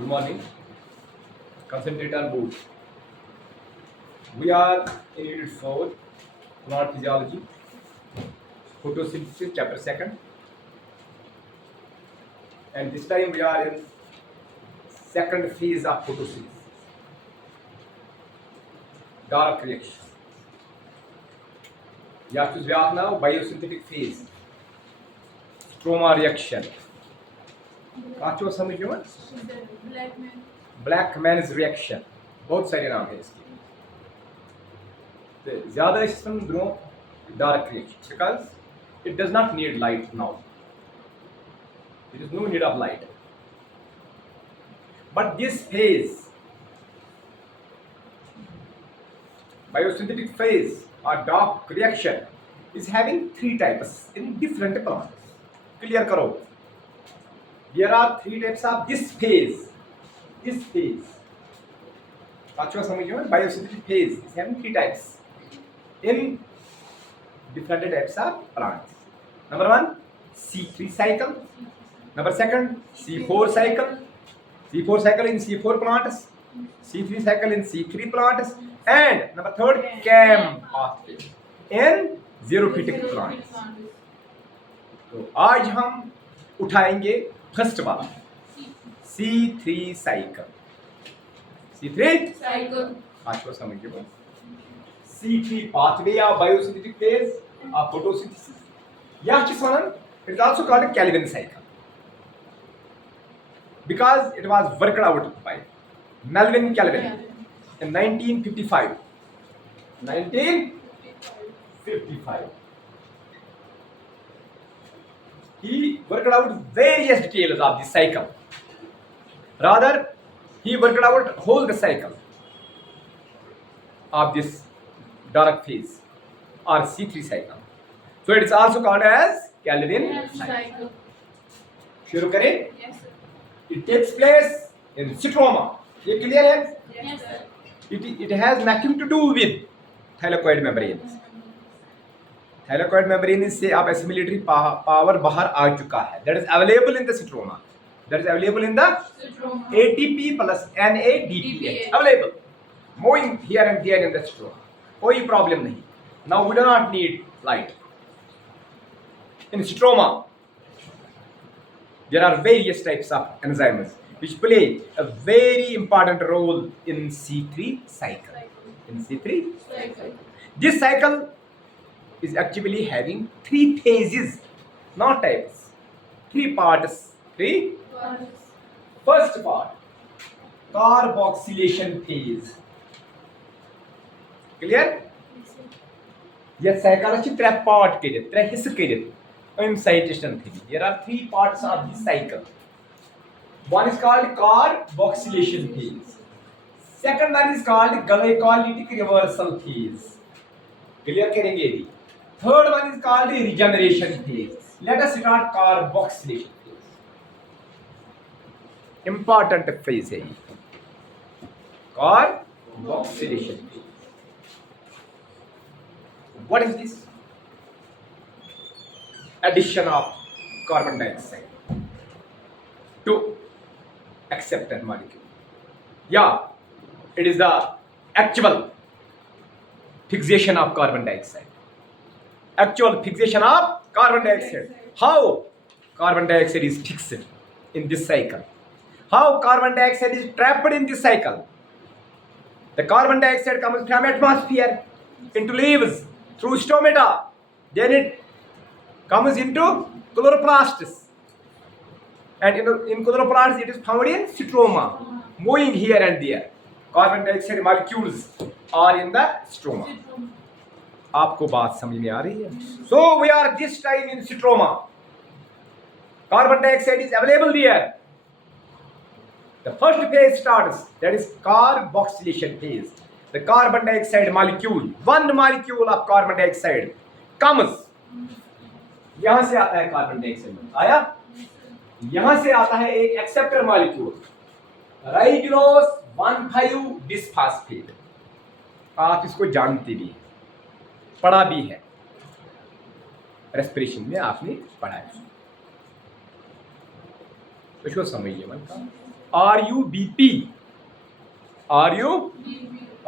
Good morning. Concentrate on both. We are in Unit 4, Plant Physiology, Photosynthesis, Chapter 2nd. And this time we are in second phase of photosynthesis, dark reaction. Yacht is now biosynthetic phase, stroma reaction. What was समझ लो black मैन's reaction. बहुत सारे नाम है इसके. तो ज़्यादा इसमें दोनों dark reaction because it does not need light now. There is no need of light. But this phase, biosynthetic phase or dark reaction, is having three types in different plants. Clear karo. There are three types of this phase. This phase. Biosynthetic phase is having three types in different types of plants. Number one, C3 cycle. Number second, C4 cycle. C4 cycle in C4 plants. C3 cycle in C3 plants. And number third, CAM pathway in xerophytic plants. तो आज हम उठाएंगे first वाला C3 cycle. C3 cycle. आज को समझिए. C3 pathway of biosynthetic phase of photosynthesis. Yeah, it is also called a Calvin cycle because it was worked out by Melvin Calvin in 1955. 1955. He worked out various details of the cycle. Rather, he worked out whole the cycle of this dark phase or C3 cycle. So it is also called as Calvin cycle. शुरू करें? Yes, sir. It takes place in stroma. ये clear है? Yes, sir. It has nothing to do with thylakoid membrane. Thylakoid membrane से अब assimilatory power बाहर आ चुका है. That is available in the stroma. That is available in the Stroma. ATP plus NADPH. Available. Moving here and there in the stroma. कोई problem नहीं. Now we do not need light. In stroma, there are various types of enzymes which play a very important role in C3 cycle. In C3 Cycle. this cycle is actually having three phases, not types. Three parts. Three. First part, carboxylation phase. Clear? यह cycle अच्छी त्रे part के लिए, त्रे हिस्से के लिए. Citation theory. There are three parts of this cycle. One is called carboxylation phase. Second one is called glycolytic reversal phase. Clear करेंगे यदि. Third one is called regeneration phase. Let us start carboxylation phase. Important phase है ये. Carboxylation phase. What is this? Addition of carbon dioxide to acceptor molecule. Yeah, it is the actual fixation of carbon dioxide. Actual fixation of carbon dioxide. How carbon dioxide is fixed in this cycle? How carbon dioxide is trapped in this cycle? The carbon dioxide comes from atmosphere into leaves through stomata. Then it comes into chloroplasts, and in chloroplasts it is found in stroma, moving here and there. Carbon dioxide molecules are in the stroma. आपको बात समझ में आ रही है? So we are this time in stroma. Carbon dioxide is available there. The first phase starts, that is carboxylation phase. The carbon dioxide molecule, one molecule of carbon dioxide comes. यहां से आता है कार्बन डाइऑक्साइड आया. यहां से आता है एक एक्सेप्टर मॉलिक्यूल राइबोस 1,5 डिसफॉस्फेट. आप इसको जानते भी हैं, पढ़ा भी है, रेस्पिरेशन में आपने पढ़ा है. तो इसको समझिए मन का RUBP, RU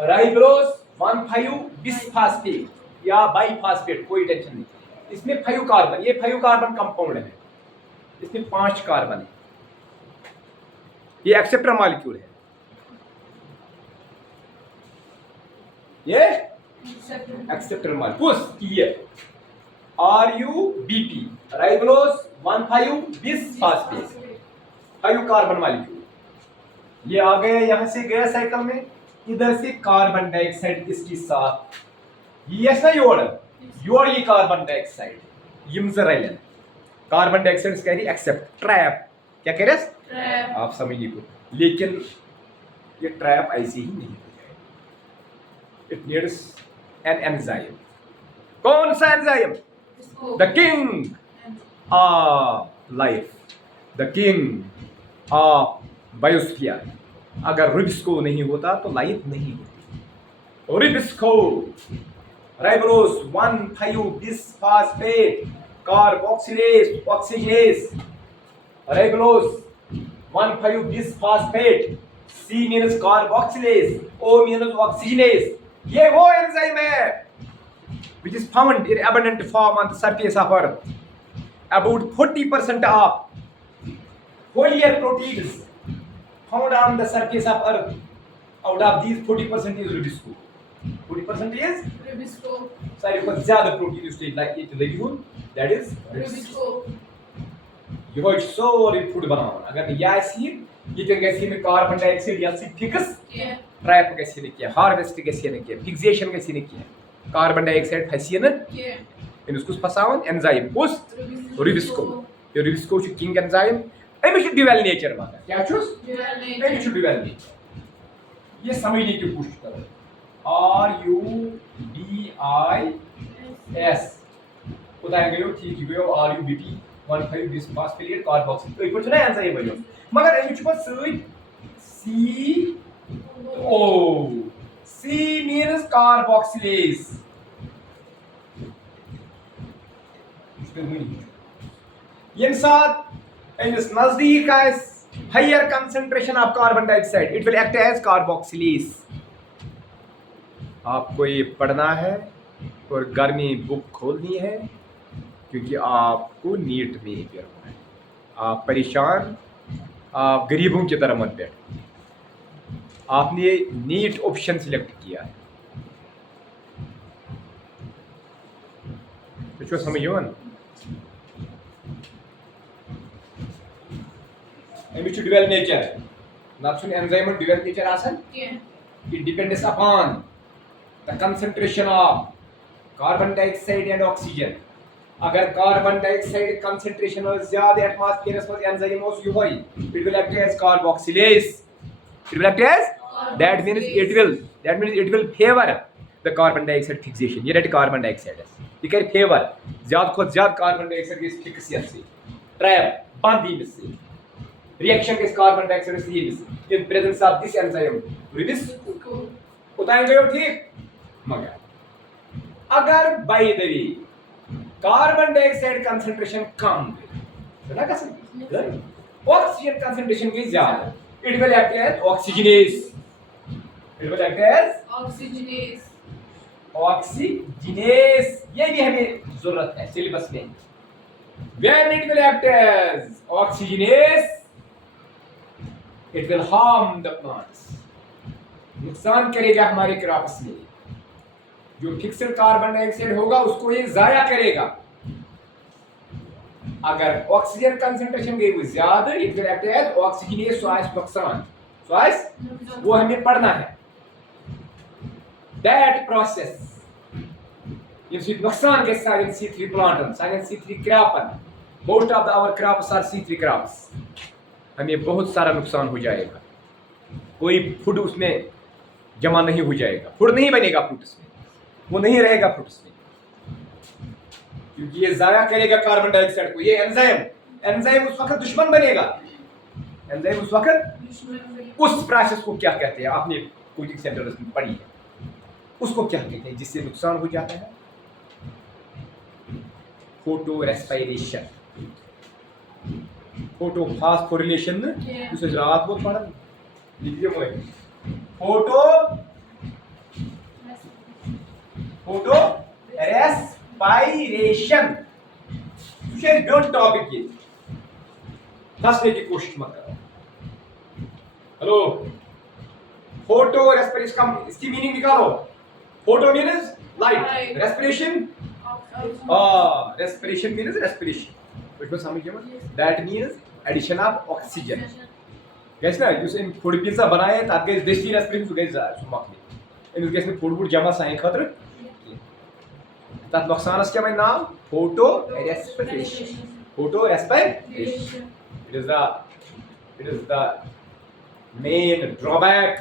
राइबोलोज 1,5 बिसफास्फेट या बाईफास्फेट, कोई टेंशन नहीं। इसमें 5 कार्बन, ये 5 कार्बन कंपाउंड है, इसमें 5 कार्बन है, ये एक्सेप्टर मॉलिक्यूल है, ये acceptor molecule. Clear? RUBP राइबोलोज 1,5 बिसफास्फेट, 5 carbon molecule. ये आ गया, यहां से गया साइकिल में, इधर से कार्बन डाइऑक्साइड इसके साथ, ये ना योर ये कार्बन डाइऑक्साइड यम रलन कार्बन डाइऑक्साइड कह रही एक्सेप्ट ट्रैप, क्या कह रहे आप समझ लीजिए। लेकिन ये ट्रैप ऐसे ही नहीं हो जाएगा, इट नीड्स एन एंजाइम। कौन सा enzyme? The king of life, the king of biosphere. अगर रिबिस्को नहीं होता तो लाइफ नहीं होती। Rubisco ribulose 1,5 bisphosphate carboxylase oxygenase, ribulose 1,5 bisphosphate, C means carboxylase, O means oxygenase. ये वो एंजाइम है which is found in abundant form on the surface of earth. About 40% of foliar proteins found on the surface of earth, out of these 40% is ribisco, 40% is Ribisco. सारे को ज्यादा protein state like it रेड्यूल, that is Ribisco. ये वो sorry food बनाना। अगर ये ऐसी ये तो कैसे में कार्बन डाइऑक्साइड या फिक्स Yeah. ट्रैप कैसे नहीं किया, हार्वेस्ट कैसे नहीं किया, फिक्सेशन कैसे नहीं किया, कार्बन डाइऑक्साइड फंसी ना Yeah. इन उसको फसावन एंजाइम उस रिबिस्को। ये रिबिस्को छु किंग एंजाइम, एम छु ड्यूअल नेचर माना, क्या छुस एम छु ड्यूअल नेचर। ये समझने की कोशिश करो। RUBIS उदाय गयो, ठीक गयो, RUBP 1,5 बिसफास्फेट कार्बोक्सिल तो इको ना एंजाइम भयो, मगर एम छु बस CO, C means carboxylase। ये साथ इस नजदीक का higher concentration of carbon dioxide, it will act as carboxylase. आपको ये पढ़ना है और घर में बुक खोलनी है, क्योंकि आपको नीट में पेपर होना है। आप परेशान, आप गरीबों की तरह मत बैठो। आपने नीट ऑप्शन सिलेक्ट किया है, तो समझो ना। एमिच ड्यूअल नेचर ना सुन एंजाइम ड्यूअल नेचर आसन। Yeah. It depends upon the concentration of carbon dioxide and oxygen. अगर कार्बन डाइऑक्साइड कंसंट्रेशन और ज्यादा एटमॉस्फेयर में एंजाइम हो युवई, it will act as carboxylase, it will act as, that means it will favor the carbon dioxide fixation। ये red carbon dioxide है, ये कह favour ज्यादा को ज्यादा कार्बन डाइऑक्साइड की फिक्सियत से ट्रैप बांधी में से रिएक्शन के कार्बन डाइऑक्साइड से in presence of this enzyme rubisco बताएंगे हो, ठीक। मगर अगर by the way carbon dioxide concentration कम है ना, कैसे ऑक्सीजन कंसंट्रेशन की ज्यादा, it will act as oxygenase, it will act as Oxygenase. Oxygenase. ये भी हमें जरूरत है सिलेबस में। When it will act as oxygenase, it will harm the plants, नुकसान करेगा हमारे क्रॉप्स में। जो फिक्स्ड कार्बन डाइऑक्साइड होगा उसको ये जाया करेगा। अगर ऑक्सीजन कंसंट्रेशन गई वो ज्यादा, it will act as oxygenase, स्वाइस नुकसान, स्वाइस वो हमें पढ़ना है। दैट प्रोसेस ये नुकसान के साथ C3 प्लांटन, C3 क्रॉपन, most of our crops are C3 crops, हमें बहुत सारा नुकसान हो जाएगा। कोई फूड उसमें जमा नहीं हो जाएगा, फूड नहीं बनेगा फ्रूट्स में, वो नहीं रहेगा फ्रूट्स में, क्योंकि ये जाया करेगा कार्बन डाइऑक्साइड को। ये एंजाइम उस वक्त दुश्मन बनेगा। एंजाइम उस वक्त उस प्रोसेस को क्या कहते हैं, आपने कोचिंग सेंटर में पढ़ी है, उसको क्या कहते हैं जिससे नुकसान हो जाता है? Photo respiration. फोटो फास्फोरिलेशन उस रात वो पढ़ा लिखिए वो फोटो फोटो रेस्पायरेशन ये बियॉन्ड टॉपिक ये हंसने की कोशिश मत करो हेलो फोटो रेस्पिरेशन का इसकी मीनिंग निकालो photo means light respiration respiration means respiration उसको समझिए मत that means addition of oxygen gas ना युस इन फूड पिज्जा बनाए तत गैस देसी रेस्पिरेशन सु गैस सु मकली इन गैस ने फूड जमा साइन खतर तत नुकसानस क्या मैं नाम photorespiration it is the main drawback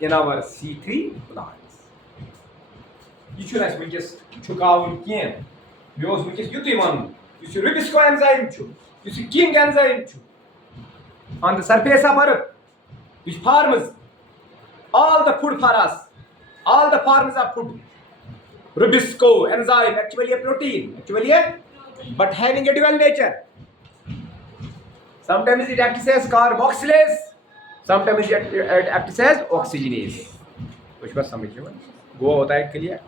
in our C3 plants ये छु अस वंकस छुकाउन केन योस वंकस युतै वन युस रिबिस्को एंजाइम छु युस किंग एंजाइम छु on the surface of earth which forms all the food for us all the forms of food ribisco enzyme actually a protein but having a dual nature sometimes it acts as carboxylase sometimes it acts as oxygenase which was समझिए go होता है clear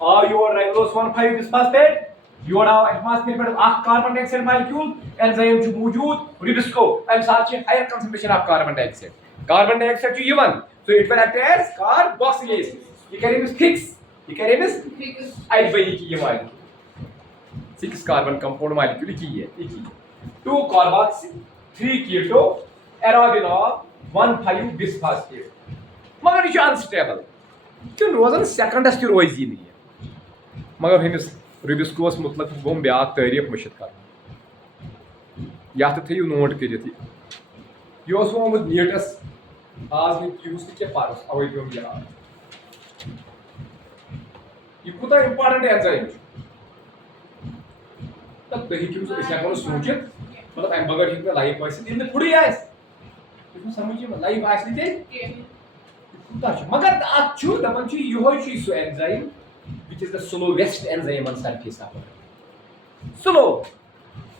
or your ribose 1,5 bisphosphate your atmosphere में एक carbon dioxide molecule enzyme जो मौजूद rubisco एम साथ higher concentration of carbon dioxide जो even so it will act as carboxylase ये करें इस फिक्स आई वही की ये मॉलिक्यूल 6 कार्बन कंपाउंड मॉलिक्यूल की है 2 कार्बोक्सी 3 कीटो एराबिनॉल 1,5 बिस्फॉस्फेट मगर ये अनस्टेबल क्यों रोजन सेकंडस की रोजी नहीं है मगर हमिस रिबिस्कोस मुतलक गोम ब्याक तारीफ मुशत कर या तो थी नोट करित यह ओमुत नीटस आज यूज के पारस अवे पेम याद यह कूत इंपॉर्टेंट एंजाइम तब तुम हेको सोचित मतलब अम बगैर हेक लाइफ इन फुड़ी समझ लाइफ मगर दपान यह so enzyme which is the slowest enzyme on surface of earth slow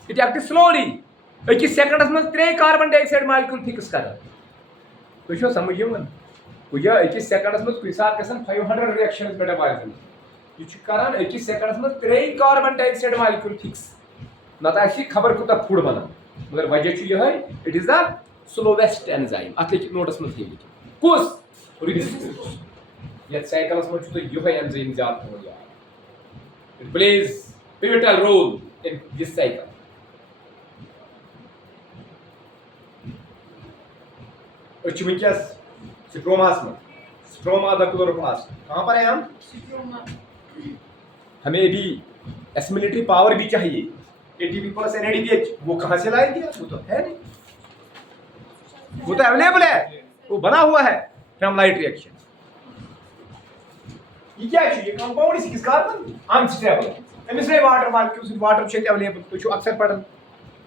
it acts slowly एक सेकंडस में 3 कार्बन डाइऑक्साइड मॉलिक्यूल फिक्स कर तो छो समझियो मन कुया एक सेकंडस में कुछ साथ गसन 500 रिएक्शंस मेटाबॉलिज्म ये छु करन एक सेकंडस में 3 कार्बन डाइऑक्साइड मॉलिक्यूल फिक्स नता अछि खबर कुता फूड बना मगर वजह छु यह it is the slowest enzyme अतले नोटस में थी कुस रिबिस्को यह साइकिल्स में तो यह एंजाइम ज्यादा हो गया it plays pivotal role in this cycle वंकस स्ट्रोमास में स्ट्रोमा द क्लोरोप्लास्ट कहाँ पर है हम हमें भी एसिमिलेटरी पावर भी चाहिए एटीपी प्लस एनएडीपीएच वो कहाँ से लाएंगे वो तो है नहीं वो तो अवेलेबल है वो बना हुआ है फ्रॉम लाइट रिएक्शन ये कंपाउंड is 6 कार्बन अनस्टेबल अमिस रे वाटर मॉलिक्यूल्स वाटर छ अवेलेबल तो अक्सर पढ़न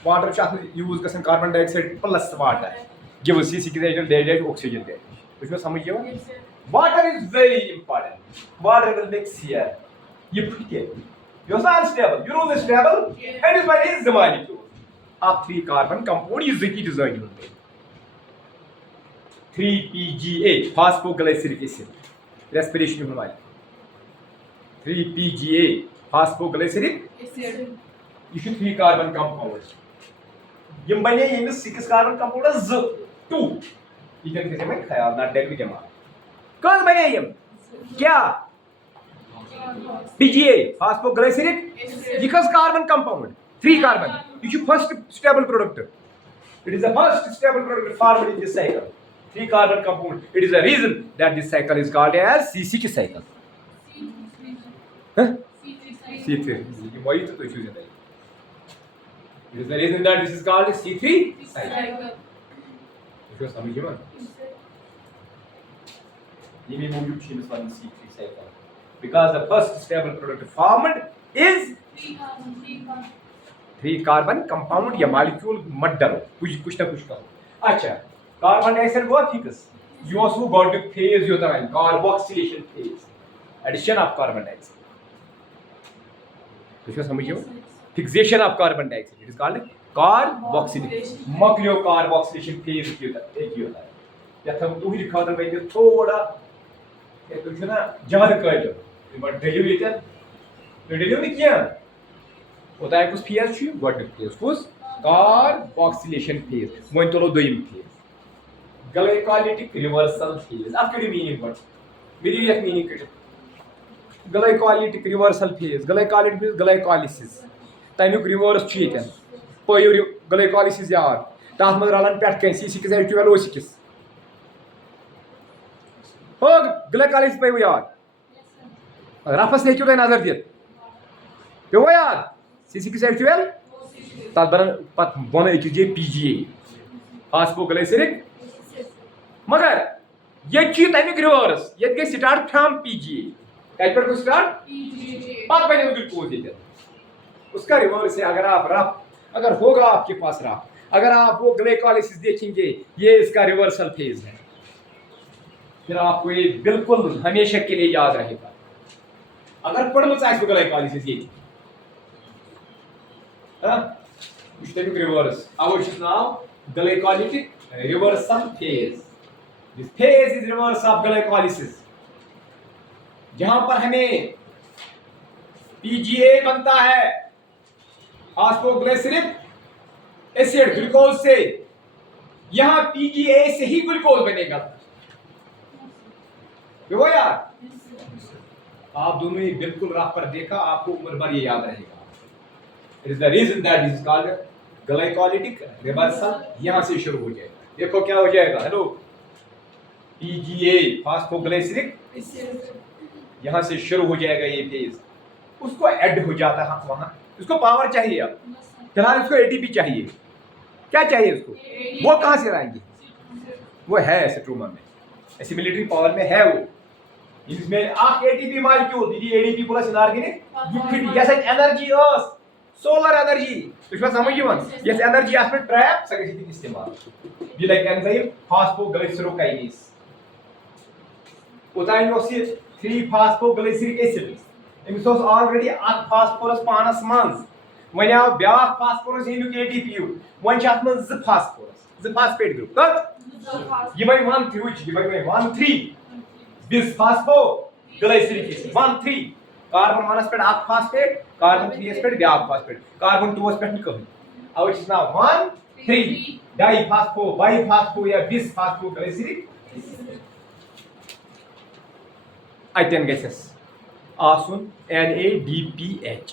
वाटर छ यूज गसन carbon dioxide plus water gives C6H12 oxygen दे तो समझिए water is very important water will mix here ये फुटे you are unstable you know the stable and is what is the molecule of 3 carbon compound is the design 3PGA phosphoglyceric acid respiration हुआ 3PGA phosphoglyceric acid यह 3 carbon compound यम बने यमिस 6 carbon compound 2 इधर के में ख्याल ना डेग के मार कौन बने यम क्या PGA phosphoglyceric यह कार्बन कंपाउंड 3 कार्बन यह first stable product it is the first stable product formed in this cycle 3 carbon compound it is the reason that this cycle is called as C6 cycle C3 why to choose it is the reason that this is called C3 cycle जो समझिए मन ये भी मौजूद है इस वाली C3 cycle because the first stable product formed is 3 carbon compound या मॉलिक्यूल मत डरो कुछ ना कुछ करो अच्छा कार्बन डाइऑक्साइड वो फिक्स योस वो गॉट फेज होता है carboxylation phase addition of carbon dioxide तो समझिए fixation of carbon dioxide it is called carboxylation मकलियो कार्बोक्सिलेशन फेज यथ तुहद खतर बन थोड़ा तुम ना ज्यादा कल डलियो ये तुम डलियो ना ओताय कुछ फेज गोडनिक फेज कुछ कार्बोक्सिलेशन फेज वो तुलो दोयम फेज ग्लाइकोलिटिक रिवर्सल फेज अब करो मीनिंग पट मेरी ये मीनिंग करो glycolytic reversal phase glycolytic means glycolysis तमिक रिवर्स पयो ग्लाइकोलिसिस याद तथ मज रलान पे कह C6H12 O6 हो ग्लाइकोलिसिस पे याद रफस हेचो तुम नजर दित पे याद C6H12 तथ बन पे वन जे PGA फास्फोग्लाइसरिक मगर ये तमिक रिवर्स ये गई स्टार्ट फ्रॉम PGA कल पे स्टार्ट पत बने ग्लूकोज ये उसका रिवर्स है अगर आप रफ अगर होगा आपके पास रफ अगर आप वो ग्लाइकोलिसिस देखेंगे ये इसका रिवर्सल फेज है फिर आपको ये बिल्कुल हमेशा के लिए याद रहेगा अगर पढ़मत आसो ग्लाइकोलिसिस ये reverse away now glycolytic reversal phase this phase is reverse of glycolysis जहां पर हमें PGA बनता है फास्फोग्लिसरिक एसिड ग्लूकोज से यहां PGA से ही ग्लूकोज बनेगा देखो यार आप दोनों ही बिल्कुल राह पर देखा आपको उम्र भर ये याद रहेगा it is the reason that is called glycolytic reversal यहां से शुरू हो जाएगा देखो क्या हो जाएगा हेलो PGA फास्फोग्लिसरिक यहां से शुरू हो जाएगा ये फेज उसको ऐड हो जाता है वहां उसको पावर चाहिए अब फिलहाल उसको ATP चाहिए क्या चाहिए उसको वो कहां से लाएंगे वो है स्ट्रोमा में एसिमिलेटरी पावर में है वो इसमें आप ATP मॉलिक्यूल दीदी ADP plus inorganic liquid yes energy ओस सोलर एनर्जी तुझे समझ यवन यस एनर्जी आस में ट्रैप सके इस्तेमाल बी लाइक एंजाइम फास्फोग्लिसरोकाइनेज उताइन ओसी 3 फास्फोग्लिसरिक एसिड इमिस ऑलरेडी अक फास्फोरस पानस मंज वने आव ब्या फास्फोरस यमुक ATP वन छ अत मंज ज फास्फोरस ज फास्फेट ग्रुप कत ये भाई 1 3 ये भाई 1 3 बिस फास्फो ग्लाइसरिक एसिड 1 3 कार्बन 1 पे अक फास्फेट कार्बन 3 पे ब्या फास्फेट कार्बन 2 पे कहीं अव छ ना 1 3 डाई फास्फो बाई फास्फो या बिस फास्फो ग्लाइसरिक अतन गस आसन NADPH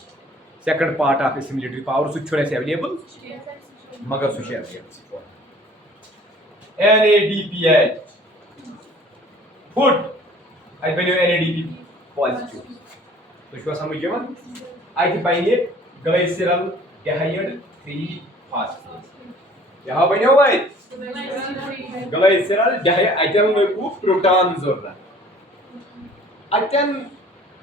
second part of assimilatory power सह अवेलेबल मगर सह NADPH फुट अत बनो NADP पॉजिटिव तुम समझ अत बन ग्लाइसरल डेहाइड 3 फास्फोरस क्या बनो ग्लाइसरल डेहाइड अतन लग प्रोटॉन जरूरत अतन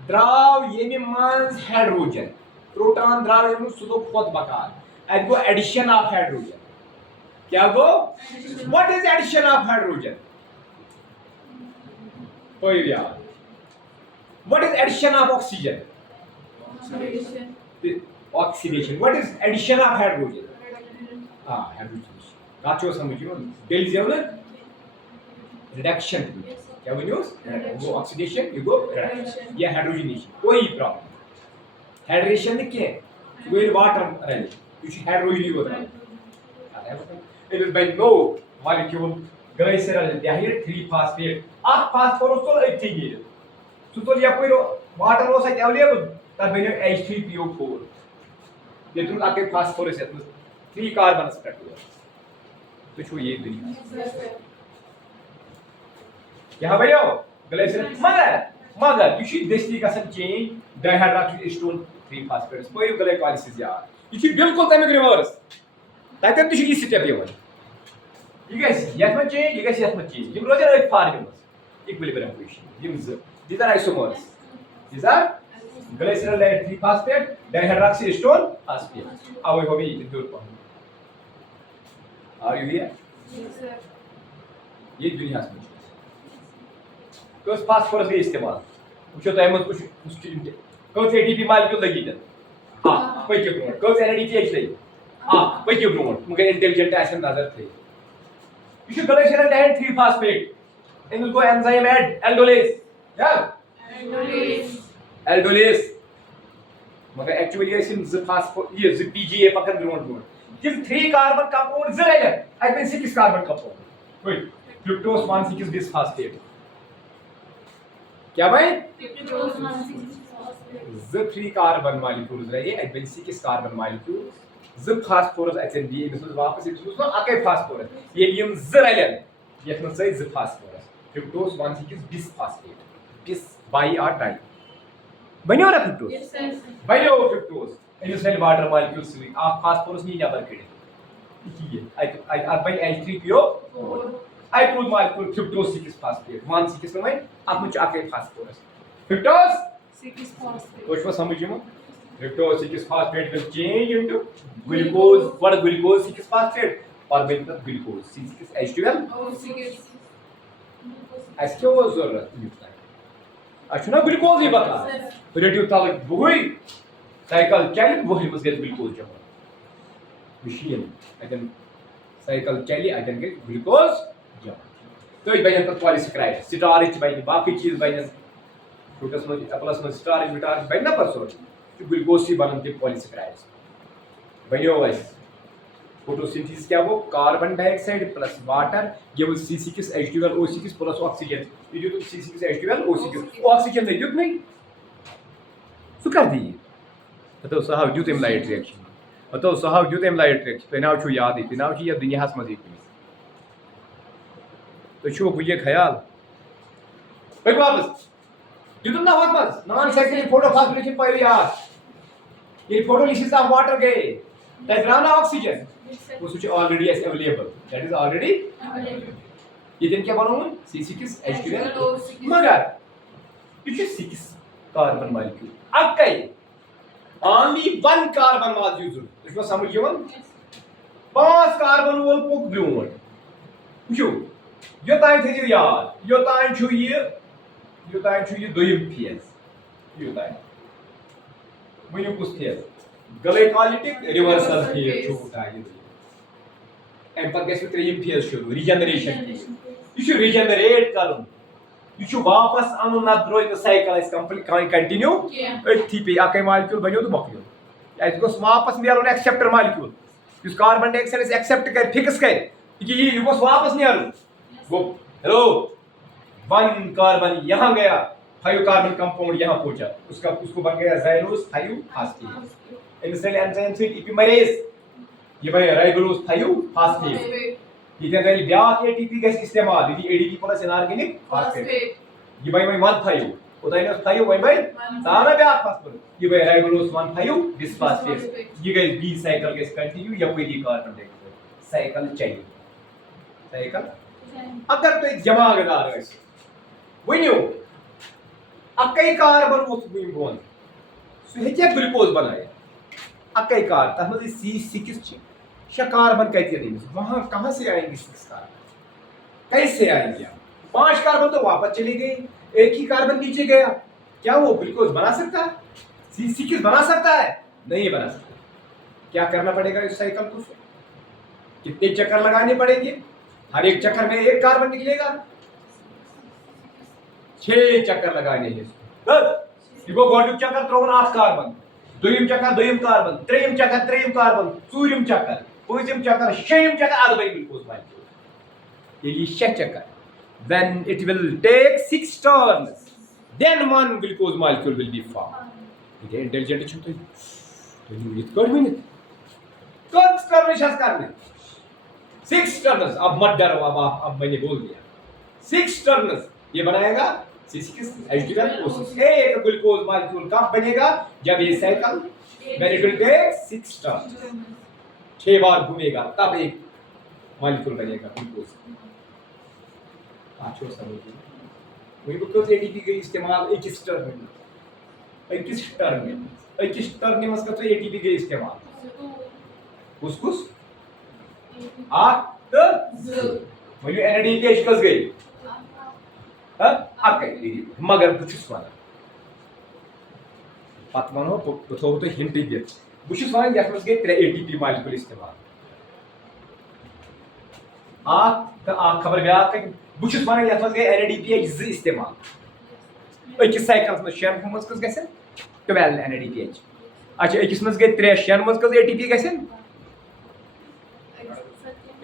द्राव ये मज हाइड्रोजन प्रोटॉन द्राव ये सह गो खुद बकार अत गो एडिशन ऑफ हाइड्रोजन क्या go what is addition of hydrogen कोई याद what is addition of oxygen oxidation what is addition of hydrogen hydrogen का चो समझियो डेल जेवन रिडक्शन क्या बनो वो ऑक्सीडेशन ये गो रिडक्शन या हाइड्रोजनेशन कोई प्रॉब्लम हाइड्रेशन के वो वाटर रन ये हाइड्रोजन होता it is by no molecule glycerol dehyde 3 phosphate ak phosphorus तो एक ही है तो या कोई वाटर हो सकता अवेलेबल तब बनो H3PO4 ये तुम आके फास्फोरस है 3 कार्बन स्पेक्ट्रम तो छो ये दुनिया यहाँ बनो ग्लाइसरल मगर ये दस्ती गसन चेंज डाइहाइड्रोक्सीस्टोन 3 फास्फेट्स कोई ग्लाइकोलिसिस यार ये बिल्कुल तमिक रिवर्स तक ये स्टेप ये चेंज ये चेंज रोजन a form equilibrium position these are isomers these are glycerol 3 phosphate dihydroxyacetone phosphate away hobby दूर पर are you here yes sir ये दुनिया में कस फास्फोरस के इस्तेमाल कुछ तो एमस कुछ कस ATP मॉलिक्यूल लगी हां कोई के प्रोडक्ट कस NADPH लगी पक्यू ब्रोट मगर इंटेलिजेंट आसन नजर थे यह ग्लेशियर एंड 3 फास्फेट इन को एंजाइम ऐड एल्डोलेज या एल्डोलेज मगर एक्चुअली आसन ज फास्फो ये ज पीजीए पकन ब्रोट जिम 3 कार्बन कंपाउंड ज रह आई मीन 6 कार्बन कंपाउंड वही फ्रुक्टोज 1,6 बिसफास्फेट क्या भाई ज 3 कार्बन मॉलिक्यूल्स रहे आई मीन 6 कार्बन मॉलिक्यूल्स ज फास्फोरस एचएन डी इस वापस इस नो अके फास्फोरस ये लियम ज रलन यथ में सही ज फास्फोरस फ्रुक्टोज 1,6 बिसफास्फेट बिस बाई आर टाइप बनियो ना फ्रुक्टोज बनियो फ्रुक्टोज इन सेल वाटर मॉलिक्यूल्स हुई आ फास्फोरस नी नबर कड़े ये आई बाई H3PO4 आई क्रूड मॉलिक्यूल फ्रुक्टोज 6 फास्फेट 1,6 में आप मुझे अके फास्फोरस फ्रुक्टोज 6 फास्फेट कुछ समझ में fructose 6 phosphate will change into glucose. What is glucose 6 phosphate? Or with the glucose C6H12. ऐसे क्यों जरूरत है? अच्छा ना ग्लूकोज ही बता. रेडियो तालक बुई साइकिल चल वही मस गेट ग्लूकोज जमा. मशीन अदन साइकिल चली अदन गेट ग्लूकोज जमा. तो ये बयान पर पॉलीसेकेराइड स्टार्च बयान बाकी चीज बयान फ्रूटस में एप्पल्स में स्टार्च विटामिन बयान ना परसों ग्लूकोज ही बनते पॉलीसेकेराइड्स बनियो वैस फोटोसिंथेसिस क्या वो कार्बन डाइऑक्साइड प्लस वाटर ये वो C6H12O6 प्लस ऑक्सीजन ये जो C6H12O6 ऑक्सीजन दे नहीं सो कर दी तो सहाव जो तेम लाइट रिएक्शन तो सहाव जो तेम लाइट रिएक्शन पेनाव छु याद है पेनाव छु ये दुनिया हस मजे तो छु बुझे ख्याल एक वापस you ना what was non-cyclic photophosphorylation पहले यार ये photolysis of water गए that run oxygen वो सुचे already is available that is already available ये दिन क्या बनाऊँ C6H12 मगर ये 6 carbon molecule अब कहीं only 1 carbon was used इसमें समझ गया 5 carbon वोल पुक ब्लूमर यो ताई थे यार यो ताई छु ये दोयम फेज युतान वनु कुछ फेज ग्लाइकोलिटिक रिवर्सल फेज छु उठाई एम पर गैस त्रेयम फेज शुरू रिजेनरेशन यु रिजेनरेट करन यु वापस अनु न द्रोय the cycle is complete continue अथि पे अकै मॉलिक्यूल बनियो तो मक्यो एज गोस वापस नेरो एक्सेप्टर मॉलिक्यूल इस कार्बन डाइऑक्साइड इज एक्सेप्ट कर फिक्स कर कि ये गोस वापस नेरो वो हेलो 1 कार्बन यहाँ गया 5 कार्बन कंपाउंड यहाँ पहुंचा उसको बन गया ज़ाइलोज 5 फास्फेट इंडस्ट्रियल एंजाइम से एपिमेरेज ये भाई राइबोलोज 5 फास्फेट ये क्या ब्याक एटीपी का इस्तेमाल ये एडीपी प्लस इनऑर्गेनिक फास्फेट ये भाई 1,5 उदाइनोस 5 भाई सारा ब्याक फास्फेट ये भाई राइबोलोज 1,5 बिसफास्फेट ये गाइस बी साइकिल के कंटिन्यू या कोई कार्बन डाइऑक्साइड साइकिल चाहिए साइकिल अगर तो जमागदार है वनियो अकै कार्बन उस बोन सो हेचे ग्लूकोज बनाया अकै कार तब C6 6 कार्बन कहते हैं वहां कहां से आएंगे 6 कार्बन कैसे आएंगे 5 कार्बन तो वापस चले गए एक ही कार्बन नीचे गया क्या वो ग्लूकोज बना सकता है C6 बना सकता है नहीं बना सकता क्या करना पड़ेगा इस साइकिल को कितने चक्कर लगाने पड़ेंगे हर एक चक्कर में एक कार्बन निकलेगा 6 चक्कर लगाने हैं इगो गोडुक चक्कर त्रोन 8 कार्बन दोयम चक्कर दोयम कार्बन त्रेयम चक्कर कार्बन चूरिम चक्कर पूजिम चक्कर शेम चक्कर आद बाई ग्लूकोज मॉलिक्यूल ये 6 चक्कर when it will take 6 turns then one glucose molecule will be formed ये इंटेलिजेंट छु तो ये कर भी नहीं कब करने 6 टर्न्स अब मत डरो अब मैंने बोल दिया 6 टर्न्स ये बनाएगा C6H12O6 एक ग्लूकोज मॉलिक्यूल कब बनेगा जब ये cycle when it will take 6 turns 6 बार घूमेगा तब एक मॉलिक्यूल बनेगा ग्लूकोज आछो समझिए वही ग्लूकोज एटीपी का इस्तेमाल 21 टर्न में 21 टर्न में मत तो एटीपी का इस्तेमाल कुछ आ तो वही एनएडीपी कस गई मगर बहुत पत वो तो हिंट दिख बुशुस वन यथ मज गए 3 एटीपी मॉलिक्यूल इस्तेमाल आ खबर ब्या बुशुस वन यथ मज गए NADPH 2 इस्तेमाल अकिस साइकिल्स मज 6 मज कस गसन 12 NADPH अच्छा अकिस मज गए 3 6 मज कस ATP गसन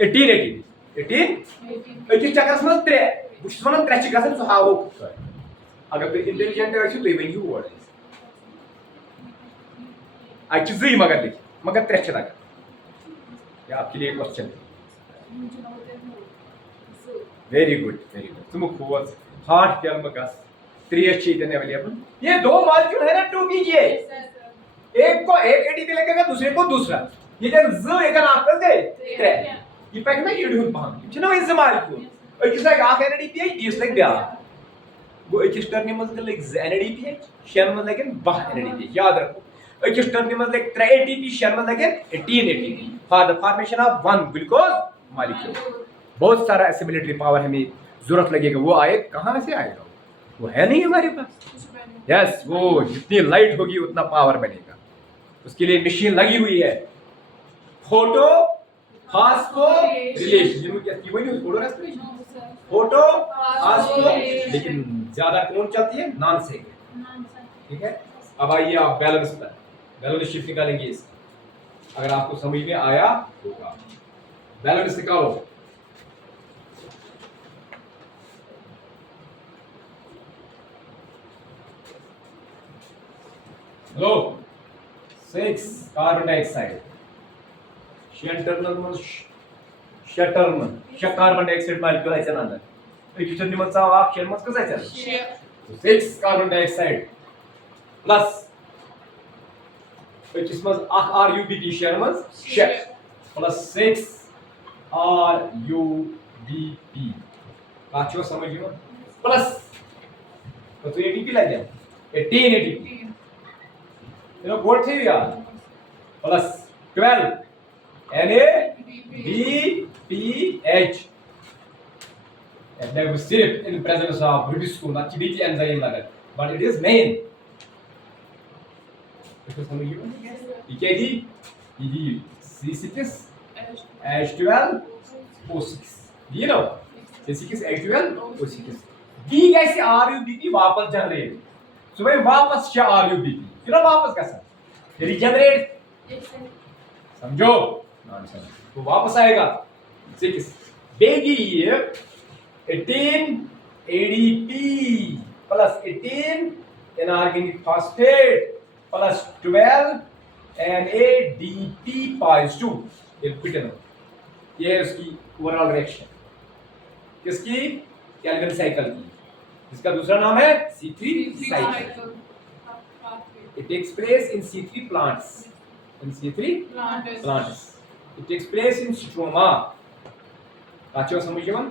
18 अकिस चक्करस मज 3 बुशुस वन 3 छ गसन सो हावो अगर तुम इंटेलिजेंट आसो तुम वन और अच्छे 2 मगर 3 छ लगा ये आपके लिए क्वेश्चन वेरी गुड तुम खोज हार्ट फिल्म गस 3 चीजें अवेलेबल ये 2 मॉलिक्यूल है ना 2PGA एक को एक एटीपी लगेगा दूसरे को दूसरा ये जब ज एक नाकल दे 3 ये पैक में यूड हुन पहन छ ना इस मॉलिक्यूल अकिस लाग आख NADPH दिस लाग ब्या गो अकिस टर्न मज लग NADPH शेन मज लगन 12 NADPH याद रखो अकिस टर्न मज लग 3 ATP शेन मज लगन 18 ATP for the formation of one glucose molecule बहुत सारा एसिमिलेटरी पावर हमें जरूरत लगेगा वो आए कहाँ से आएगा वो है नहीं हमारे पास यस वो जितनी लाइट होगी उतना पावर बनेगा उसके लिए मशीन लगी हुई है फोटो फास्फोरिलेशन फोटो फास्फो लेकिन ज्यादा कौन चलती है नॉन सेकेंड ठीक है अब आइए आप बैलेंस पर बैलेंस शिफ्ट निकालेंगे इसका अगर आपको समझ में आया होगा बैलेंस निकालो लो 6 carbon dioxide carbon dioxide molecule आयचा नंतर एक निमचा वाक शेल मत कसा आयचा 6 कार्बन डाइऑक्साइड प्लस किस्मत RUBP शेल मत शेल प्लस 6 RUBP काचो समझ लो प्लस तो ATP लग गया 18 ATP you know what थे यार plus 12 NADPH and there was syrup in the presence of Ribisco activity enzyme like that but it is main because some you EKD ED C6 H12 O6 you know C6 H12 O6 D कैसे RUBP वापस generate सुबह वापस क्या RUBP फिर वापस कैसा regenerate समझो तो वापस आएगा 6 बेगी 18 ADP plus 18 inorganic phosphate plus 12 NADP+2 ये उसकी ओवरऑल रिएक्शन किसकी कैल्विन साइकिल की इसका दूसरा नाम है C3 cycle It takes place in C3 plants. In C3 plants. It takes place in stroma. Achho समझिए मन.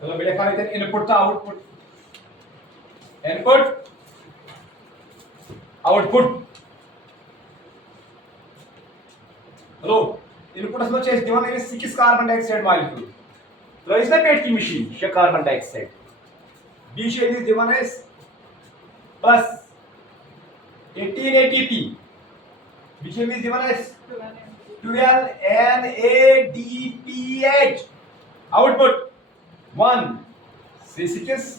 चलो बेटा क्या इधर इनपुट था output. Input. Output. Hello. Input असलो चेस दिवाने में 6 कार्बन डाइऑक्साइड मॉलिक्यूल. तो इसने पेट की मशीन 6 कार्बन डाइऑक्साइड. B शेल दिवाने plus 18 ATP which is given as 12 NADPH output 1 C6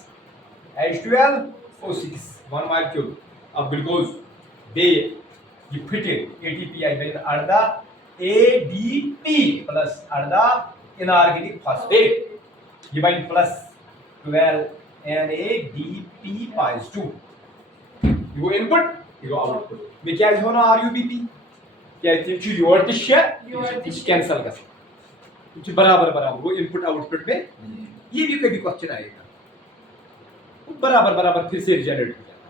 H12 O6 one molecule of glucose they depleted ATP when arda ADP plus arda inorganic phosphate given plus 12 NADP+2 you input you output में क्या होना RUBP क्या चीज your Disha cancel कर कुछ बराबर वो input output में ये भी कभी क्वेश्चन आएगा वो बराबर फिर से रिजनरेट हो जाता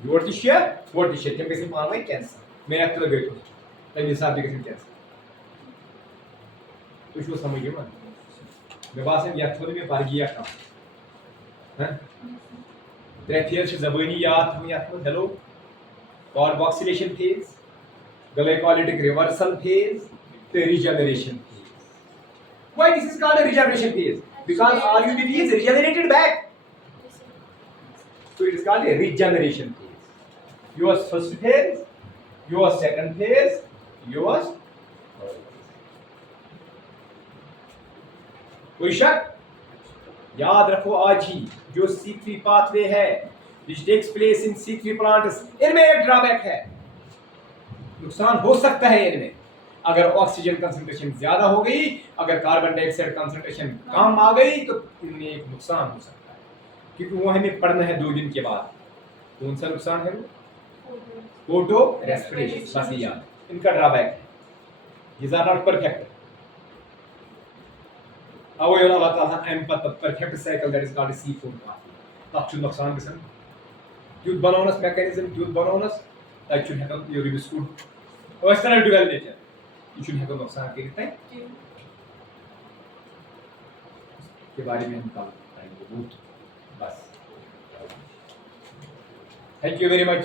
है योर दिशा क्या कैसे मानवाई कैंसिल मैं एक्टर गए तो तभी हिसाब से कैसे कैंसिल तो इसको समझिए मत मैं बात से यात्रा में पार गया था हैं ट्रैफियर से ज़बानी याद हम याद में hello carboxylation phase glycolytic reversal phase the regeneration phase why this is called a regeneration phase because RUBP is regenerated back so it is called a regeneration phase your first phase yours second phase, yours third phase. कोई शक? याद रखो आज ही जो C3 pathway है which takes place in C3 plants, इनमें एक drawback है, नुकसान हो सकता है इनमें। अगर ऑक्सीजन कंसंट्रेशन ज्यादा हो गई, अगर कार्बन डाइऑक्साइड कंसंट्रेशन कम आ गई तो इनमें एक नुकसान हो सकता है, क्योंकि वो हमें पढ़ना है 2 दिन के बाद। कौन सा नुकसान है वो? Photo respiration. बस ये याद, इनका ड्रॉबैक है, these are not perfect. अवो ये अल्लाह ताला M perfect cycle that is called C4 pathway. तब छु नुकसान गसन युद्ध बनावनस मैकेनिज्म युद्ध बनावनस तब छु हेकन यो बिस्कुट पर्सनल डेवलपमेंट ये छु हेकन नुकसान करित है के बारे में हम कल करेंगे। बस थैंक यू वेरी मच।